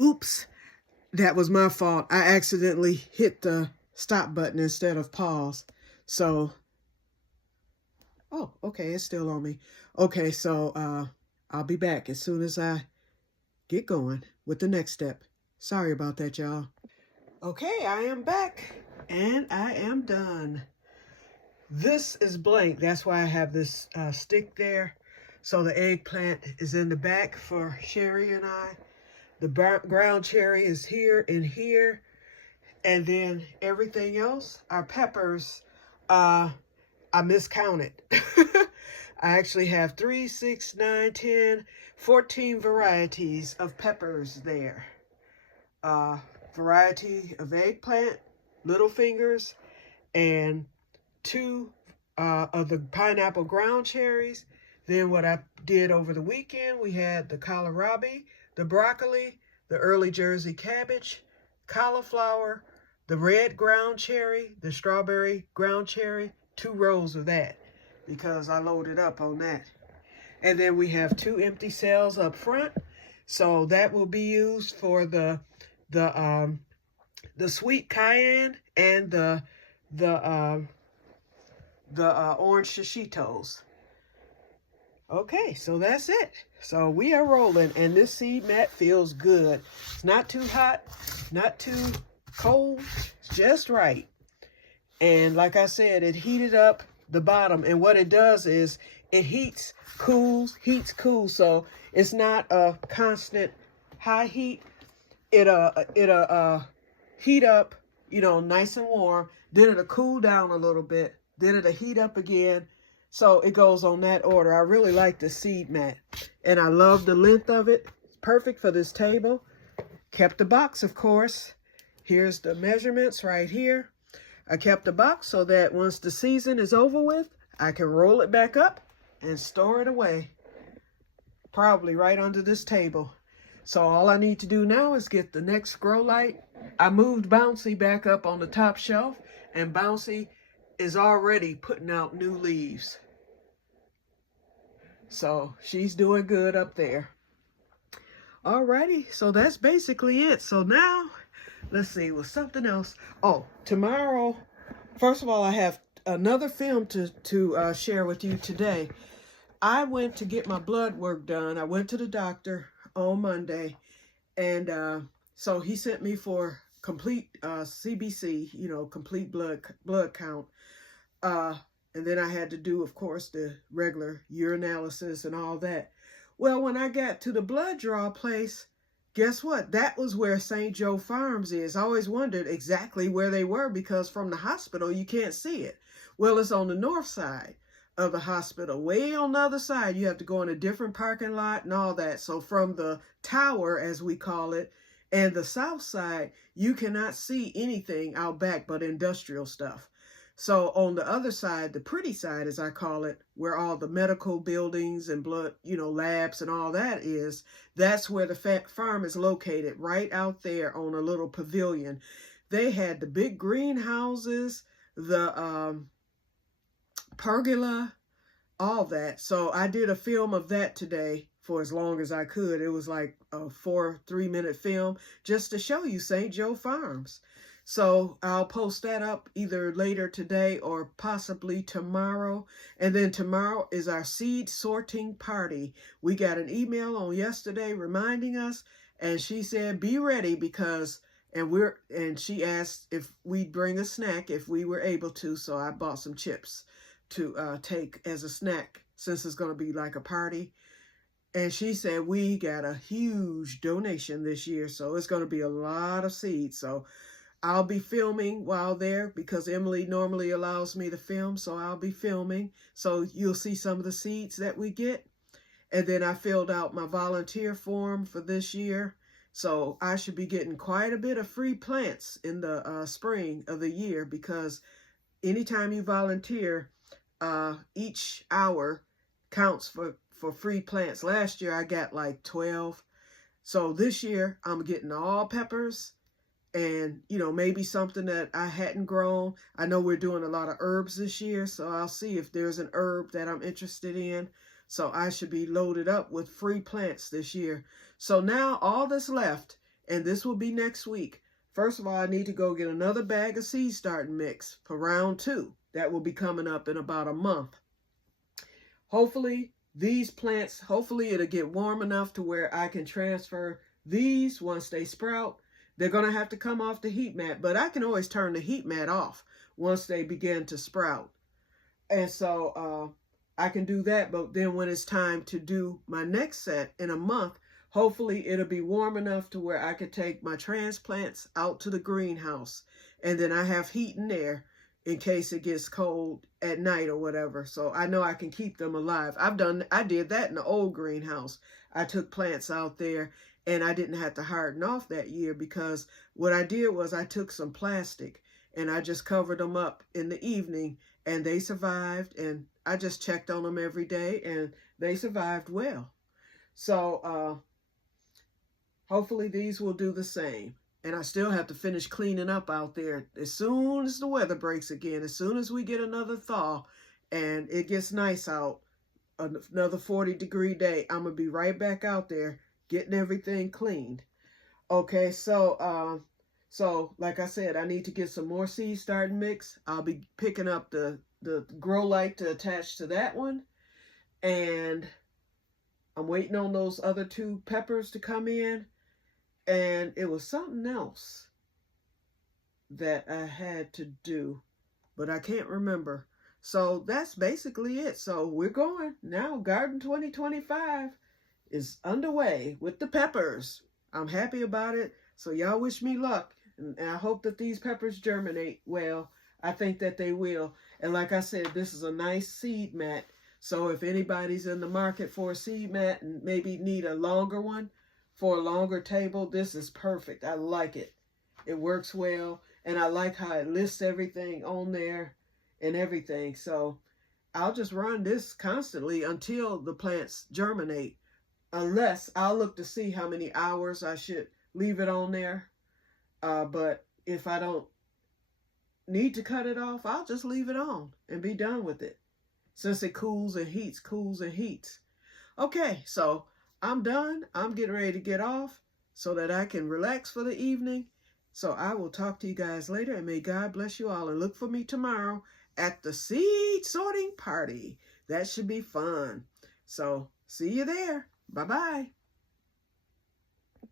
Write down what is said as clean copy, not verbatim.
Oops, that was my fault. I accidentally hit the stop button instead of pause. So, oh, okay, it's still on me. Okay, so I'll be back as soon as I get going with the next step. Sorry about that, y'all. Okay, I am back and I am done. This is blank. That's why I have this stick there. So the eggplant is in the back for Sherry and I. The ground cherry is here and here. And then everything else, our peppers, I miscounted. I actually have 3, 6, 9, 10, 14 varieties of peppers there. Variety of eggplant, little fingers, and 2 of the pineapple ground cherries. Then what I did over the weekend, we had the kohlrabi, the broccoli, the early Jersey cabbage, cauliflower, the red ground cherry, the strawberry ground cherry, 2 rows of that because I loaded up on that. And then we have 2 empty cells up front. So that will be used for the sweet cayenne and the orange shishitos. Okay, so that's it. So we are rolling, and this seed mat feels good. It's not too hot, not too cold, it's just right. And like I said, it heated up the bottom, and what it does is it heats, cools, so it's not a constant high heat. It'll heat up, you know, nice and warm, then it'll cool down a little bit, then it'll heat up again. So it goes on that order. I really like the seed mat, and I love the length of it. It's perfect for this table. Kept the box, of course. Here's the measurements right here. I kept the box so that once the season is over with, I can roll it back up and store it away. Probably right under this table. So all I need to do now is get the next grow light. I moved Bouncy back up on the top shelf, and Bouncy is already putting out new leaves. So she's doing good up there. Alrighty, so that's basically it. So now, let's see, with something else. Oh, tomorrow, first of all, I have another film to share with you today. I went to get my blood work done. I went to the doctor on Monday, and so he sent me for complete CBC, you know, complete blood count. And then I had to do, of course, the regular urinalysis and all that. Well, when I got to the blood draw place, guess what? That was where St. Joe Farms is. I always wondered exactly where they were because from the hospital, you can't see it. Well, it's on the north side of the hospital. Way on the other side, you have to go in a different parking lot and all that. So from the tower, as we call it, and the south side, you cannot see anything out back but industrial stuff. So on the other side, the pretty side, as I call it, where all the medical buildings and blood, you know, labs and all that is, that's where the farm is located, right out there on a little pavilion. They had the big greenhouses, the pergola, all that. So I did a film of that today for as long as I could. It was like a 3-minute film just to show you St. Joe Farms. So I'll post that up either later today or possibly tomorrow. And then tomorrow is our seed sorting party. We got an email on yesterday reminding us, and she said, be ready because, and she asked if we'd bring a snack if we were able to. So I bought some chips to take as a snack since it's going to be like a party. And she said, we got a huge donation this year. So it's going to be a lot of seeds. So I'll be filming while there because Emily normally allows me to film, so I'll be filming. So you'll see some of the seeds that we get. And then I filled out my volunteer form for this year. So I should be getting quite a bit of free plants in the spring of the year because anytime you volunteer, each hour counts for free plants. Last year I got like 12. So this year I'm getting all peppers. And, you know, maybe something that I hadn't grown. I know we're doing a lot of herbs this year, so I'll see if there's an herb that I'm interested in. So I should be loaded up with free plants this year. So now all that's left, and this will be next week. First of all, I need to go get another bag of seed starting mix for round 2. That will be coming up in about a month. Hopefully, these plants, hopefully it'll get warm enough to where I can transfer these once they sprout. They're going to have to come off the heat mat, but I can always turn the heat mat off once they begin to sprout. And so I can do that, but then when it's time to do my next set in a month, hopefully it'll be warm enough to where I could take my transplants out to the greenhouse, and then I have heat in there in case it gets cold at night or whatever. So I know I can keep them alive. I did that in the old greenhouse. I took plants out there and I didn't have to harden off that year, because what I did was I took some plastic and I just covered them up in the evening, and they survived, and I just checked on them every day and they survived well. So hopefully these will do the same. And I still have to finish cleaning up out there as soon as the weather breaks again, as soon as we get another thaw and it gets nice out, another 40-degree day, I'm going to be right back out there getting everything cleaned. Okay, so like I said, I need to get some more seed starting mix. I'll be picking up the grow light to attach to that one. And I'm waiting on those other 2 peppers to come in. And it was something else that I had to do, but I can't remember. So that's basically it. So we're going now. Garden 2025 is underway with the peppers. I'm happy about it. So y'all wish me luck. And I hope that these peppers germinate well. I think that they will. And like I said, this is a nice seed mat. So if anybody's in the market for a seed mat and maybe need a longer one, for a longer table, this is perfect. I like it. It works well, and I like how it lists everything on there and everything. So I'll just run this constantly until the plants germinate, unless I'll look to see how many hours I should leave it on there. But if I don't need to cut it off, I'll just leave it on and be done with it, since it cools and heats, cools and heats. Okay, so I'm done. I'm getting ready to get off so that I can relax for the evening. So I will talk to you guys later, and may God bless you all. And look for me tomorrow at the seed sorting party. That should be fun. So see you there. Bye-bye.